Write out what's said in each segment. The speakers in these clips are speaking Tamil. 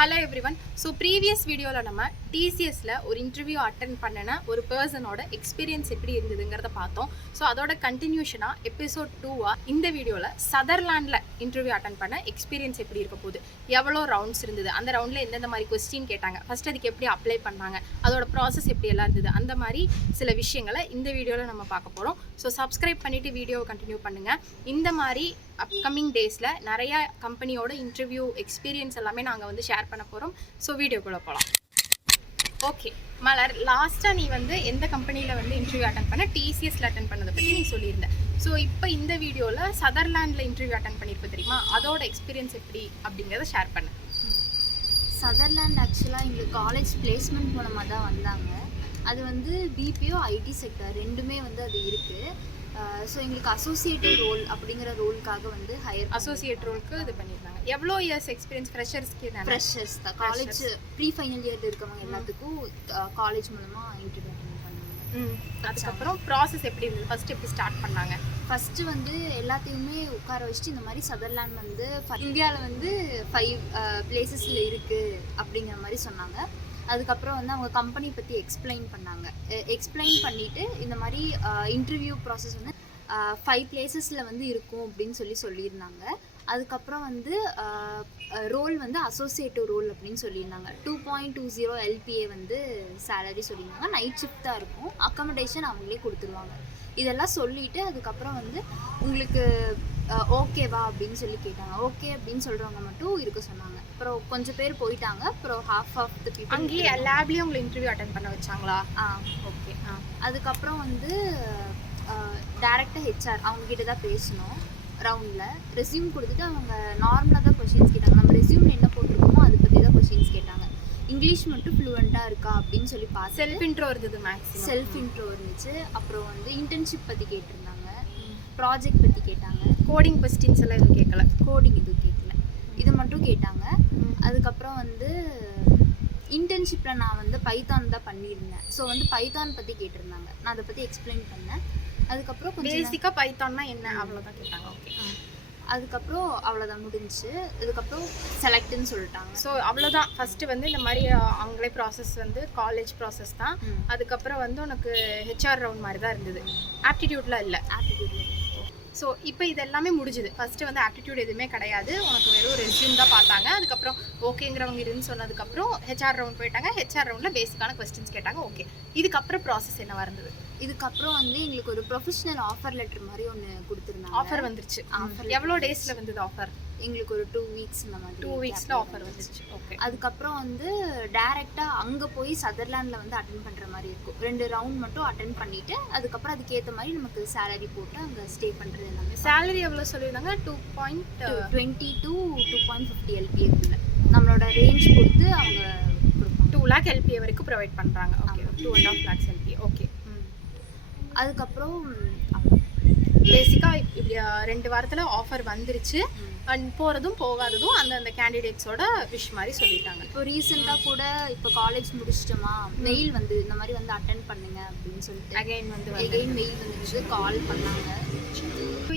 Hello everyone. ஸோ ப்ரீவியஸ் வீடியோவில் நம்ம டிசிஎஸில் ஒரு இன்டர்வியூ அட்டன் பண்ணின ஒரு பர்சனோட எக்ஸ்பீரியன்ஸ் எப்படி இருந்ததுங்கிறத பார்த்தோம். ஸோ அதோட கண்டினியூஷனாக எபிசோட் 2 இந்த வீடியோவில் சதர்லாண்டில் இன்டர்வியூ அட்டன் பண்ண எக்ஸ்பீரியன்ஸ் எப்படி இருக்க போகுது, எவ்வளோ ரவுண்ட்ஸ் இருந்தது, அந்த ரவுண்டில் எந்தெந்த மாதிரி கொஸ்டின் கேட்டாங்க, ஃபஸ்ட் அதுக்கு எப்படி அப்ளை பண்ணாங்க, அதோட ப்ராசஸ் எப்படி எல்லாம் இருந்தது, அந்த மாதிரி சில விஷயங்களை இந்த வீடியோவில் நம்ம பார்க்க போகிறோம். ஸோ சப்ஸ்கிரைப் பண்ணிவிட்டு வீடியோவை கண்டினியூ பண்ணுங்கள். இந்த மாதிரி அப்கமிங் டேஸில் நிறையா கம்பெனியோட இன்டர்வியூ எக்ஸ்பீரியன்ஸ் எல்லாமே நாங்கள் வந்து ஷேர் பண்ண போகிறோம். ஸோ வீடியோக்குள்ளே போகலாம். ஓகே மலர், லாஸ்ட்டாக நீ வந்து எந்த கம்பெனியில் வந்து இன்டர்வியூ அட்டன் பண்ண, டிசிஎஸில் அட்டன் பண்ணதை பற்றி நீ சொல்லியிருந்த. ஸோ இப்போ இந்த வீடியோவில் சதர்லாண்டில் இன்டர்வியூ அட்டன் பண்ணியிருப்ப தெரியுமா, அதோட எக்ஸ்பீரியன்ஸ் எப்படி அப்படிங்கிறத ஷேர் பண்ணு. சதர்லாண்ட் ஆக்சுவலாக எங்களுக்கு காலேஜ் பிளேஸ்மெண்ட் மூலமாக தான் வந்தாங்க. அது வந்து பிபிஓ ஐடி செக்டர் ரெண்டுமே வந்து அது இருக்குது. ஸோ எங்களுக்கு அசோசியேட்டிவ் ரோல் அப்படிங்கிற ரோலுக்காக வந்து அசோசியேட் ரோலுக்கு இது பண்ணியிருந்தாங்க. எவ்வளோ இயர்ஸ் எக்ஸ்பீரியன்ஸ்? ஃப்ரெஷர்ஸ் தான். காலேஜ் ப்ரீ ஃபைனல் இயர் இருக்கவங்க எல்லாத்துக்கும் காலேஜ் மூலமாக இன்டர்வியூ பண்ணுவாங்க. அதுக்கப்புறம் ப்ராசஸ் எப்படி இருந்தது, ஃபஸ்ட்டு எப்படி ஸ்டார்ட் பண்ணாங்க? ஃபஸ்ட்டு வந்து எல்லாத்தையுமே உட்கார வச்சுட்டு இந்த மாதிரி சதர்லாண்ட் வந்து இந்தியாவில் வந்து 5 பிளேசஸில் இருக்குது அப்படிங்கிற மாதிரி சொன்னாங்க. அதுக்கப்புறம் வந்து அவங்க கம்பெனி பற்றி எக்ஸ்பிளைன் பண்ணாங்க. எக்ஸ்பிளைன் பண்ணிவிட்டு இந்த மாதிரி இன்டர்வியூ ப்ராசஸ் வந்து 5 பிளேசஸில் வந்து இருக்கும் அப்படின்னு சொல்லியிருந்தாங்க. அதுக்கப்புறம் வந்து ரோல் வந்து அசோசியேட்டிவ் ரோல் அப்படின்னு சொல்லியிருந்தாங்க. 2.20 LPA வந்து சேலரி சொல்லியிருந்தாங்க. நைட் ஷிஃப்ட் தான் இருக்கும். அக்கமடேஷன் அவங்களே கொடுத்துருவாங்க. இதெல்லாம் சொல்லிவிட்டு அதுக்கப்புறம் வந்து உங்களுக்கு ஓகேவா அப்படின்னு சொல்லி கேட்டாங்க. ஓகே அப்படின்னு சொல்கிறவங்க மட்டும் இருக்க சொன்னாங்க. அப்புறம் கொஞ்சம் பேர் போயிட்டாங்க. அப்புறம் half of the people அங்கேயே லேப்லேயே உங்களை இன்டர்வியூ அட்டன் பண்ண வச்சாங்களா? ஓகே. அதுக்கப்புறம் வந்து டேரெக்டாக ஹெச்ஆர் அவங்ககிட்ட தான் பேசணும். ரவுண்டில் ரெஸ்யூம் கொடுத்துட்டு அவங்க நார்மலாக தான் கொஷின்ஸ் கேட்டாங்க. நம்ம ரெஸ்யூமில் என்ன போட்டிருக்கோமோ அதை பற்றி தான் கொஷின்ஸ் கேட்டாங்க. இங்கிலீஷ் மட்டும் ஃப்ளூவெண்ட்டாக இருக்கா அப்படின்னு சொல்லி பார்த்து செல்ஃப் இன்ட்ரோ இருந்தது. செல்ஃப் இன்ட்ரோ இருந்துச்சு. அப்புறம் வந்து இன்டர்ன்ஷிப் பற்றி கேட்டிருந்தாங்க. ப்ராஜெக்ட் பற்றி கேட்டாங்க. கோடிங் கொஸ்டின்ஸ் எல்லாம் எதுவும் கேட்கல. கோடிங் எதுவும் கேட்கல, இது மட்டும் கேட்டாங்க. அதுக்கப்புறம் வந்து இன்டர்ன்ஷிப்பில் நான் வந்து பைத்தான் தான் பண்ணியிருந்தேன். ஸோ வந்து பைத்தான் பற்றி கேட்டிருந்தாங்க. நான் அதை பற்றி எக்ஸ்பிளைன் பண்ணேன். அதுக்கப்புறம் கொஞ்சம் பேசிக்காக பைத்தான்னா என்ன அவ்வளோதான் கேட்டாங்க. ஓகே. அதுக்கப்புறம் அவ்வளோதான் முடிஞ்சிச்சு. அதுக்கப்புறம் செலக்ட்னு சொல்லிட்டாங்க. ஸோ அவ்வளோதான். ஃபஸ்ட்டு வந்து இந்த மாதிரி அவங்களே ப்ராசஸ் வந்து காலேஜ் ப்ராசஸ் தான். அதுக்கப்புறம் வந்து உனக்கு ஹெச்ஆர் ரவுண்ட் மாதிரி தான் இருந்தது. ஆப்டிடியூட்லாம் இல்லை. ஸோ இப்போ இது எல்லாமே முடிஞ்சுது. ஃபஸ்ட்டு வந்து ஆப்டிடியூட் எதுவுமே கிடையாது, உனக்கு வெறும் ரெஸ்யூம் தான் பார்த்தாங்க. அதுக்கப்புறம் ஓகேங்கிறவங்க இருன்னு சொன்னதுக்கப்புறம் ஹெச்ஆர் ரவுண்ட் போயிட்டாங்க. ஹெச்ஆர் ரவுண்டில் பேசிக்கான கொஸ்டின்ஸ் கேட்டாங்க. ஓகே, இதுக்கப்புறம் ப்ராசஸ் என்ன இருந்தது? இதுக்கப்புறம் வந்து எங்களுக்கு ஒரு ப்ரொஃபஷனல் ஆஃபர் லெட்டர் மாதிரி ஒன்று கொடுத்துருந்தாங்க. ஆஃபர் வந்துருச்சு. எவ்வளோ டேஸில் வந்தது ஆஃபர்? எங்களுக்கு ஒரு 2 வீக்ஸ் இந்த மாதிரி. 2 வீக்ஸில் ஆஃபர் வந்துச்சு. ஓகே. அதுக்கப்புறம் வந்து டேரெக்டாக அங்கே போய் சதர்லாண்டில் வந்து அட்டன் பண்ணுற மாதிரி இருக்கும். 2 ரவுண்ட் மட்டும் அட்டன் பண்ணிவிட்டு அதுக்கப்புறம் அதுக்கேற்ற மாதிரி நமக்கு சேலரி போட்டு அங்கே ஸ்டே பண்ணுறது எல்லாமே. சேலரி எவ்வளோ சொல்லியிருந்தாங்க? 2.20 to 2.50 LPA. நம்மளோட ரேஞ்ச் பொறுத்து அவங்க கொடுப்பாங்க. 2 lakh LPA வரைக்கும் ப்ரொவைட் பண்ணுறாங்க. ஓகே. 2.5 lakhs LPA. ஓகே. அதுக்கப்புறம் பேசிக்காக இப்படி 2 வாரத்தில் ஆஃபர் வந்துருச்சு. அண்ட் போகிறதும் போகாததும் அந்தந்த கேண்டிடேட்ஸோட விஷ் மாதிரி சொல்லிட்டாங்க. இப்போ ரீசெண்டாக கூட இப்போ காலேஜ் முடிச்சிட்டோமா, மெயில் வந்து இந்த மாதிரி வந்து அட்டன் பண்ணுங்க அப்படின்னு சொல்லிட்டு அகைன் மெயில் வந்துச்சு. கால் பண்ணாங்க.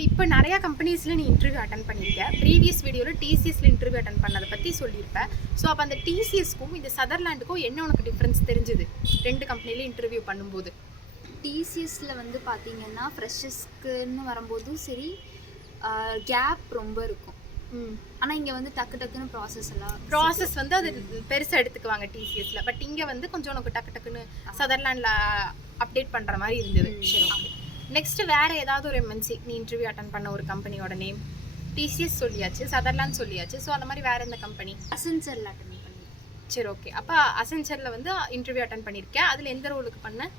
இப்போ நிறையா கம்பெனிஸில் நீ இன்டர்வியூ அட்டன் பண்ணியிருக்க. ப்ரீவியஸ் வீடியோவில் டிசிஎஸில் இன்டர்வியூ அட்டன் பண்ணதை பற்றி சொல்லியிருப்பேன். ஸோ அப்போ அந்த டிசிஎஸ்க்கும் இந்த சதர்லாண்டுக்கும் என்ன உனக்கு டிஃப்ரென்ஸ் தெரிஞ்சுது 2 கம்பெனியில் இன்டர்வியூ பண்ணும்போது? டிசிஎஸில் வந்து பார்த்தீங்கன்னா ஃப்ரெஷர்ஸ்க்குன்னு வரும்போதும் சரி கேப் ரொம்ப இருக்கும். ஆனால் இங்கே வந்து டக்கு டக்குன்னு ப்ராசஸ் வந்து அது பெருசாக எடுத்துக்குவாங்க டிசிஎஸில். பட் இங்கே வந்து கொஞ்சம் உனக்கு டக்கு டக்குன்னு சதர்லாண்டில் அப்டேட் பண்ணுற மாதிரி இருந்தது. சரி, ஓகே. நெக்ஸ்ட்டு வேறு ஏதாவது ஒரு எம்என்சி நீ இன்டர்வியூ அட்டன் பண்ண ஒரு கம்பெனியோட நேம்? டிசிஎஸ் சொல்லியாச்சு, சதர்லாண்ட் சொல்லியாச்சு. ஸோ அந்த மாதிரி வேறு எந்த கம்பெனி? அசென்சரில் அட்டன் பண்ணி. சரி, ஓகே. அப்போ அசென்சரில் வந்து இன்டர்வியூ அட்டன் பண்ணியிருக்கேன். அதில் எந்த ரோலுக்கு பண்ண?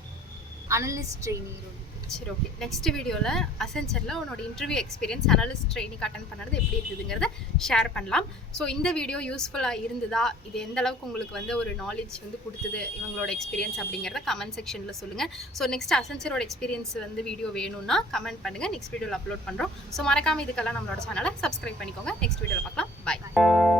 Analyst trainee role. சரி, ஓகே. நெக்ஸ்ட் வீடியோவில் அசென்சரில் உன்னோட interview experience analyst training attend பண்ணுறது எப்படி இருக்குதுங்கிறத ஷேர் பண்ணலாம். ஸோ இந்த வீடியோ யூஸ்ஃபுல்லாக இருந்ததா, இது எந்த அளவுக்கு உங்களுக்கு வந்து ஒரு நாலேஜ் வந்து கொடுத்தது இவங்களோட எக்ஸ்பீரியன்ஸ் அப்படிங்கிறத கமெண்ட் செக்ஷனில் சொல்லுங்கள். ஸோ நெக்ஸ்ட் அசென்சரோட எக்ஸ்பீரியன்ஸ் வந்து வீடியோ வேணும்னா கமெண்ட் பண்ணுங்கள். நெக்ஸ்ட் வீடியோவில் அப்லோட் பண்ணுறோம். ஸோ மறக்காமல் இதுக்கெல்லாம் நம்மளோட சேனலை சப்ஸ்கிரைப் பண்ணிக்கோங்க. நெக்ஸ்ட் வீடியோவில் பார்க்கலாம். பாய்.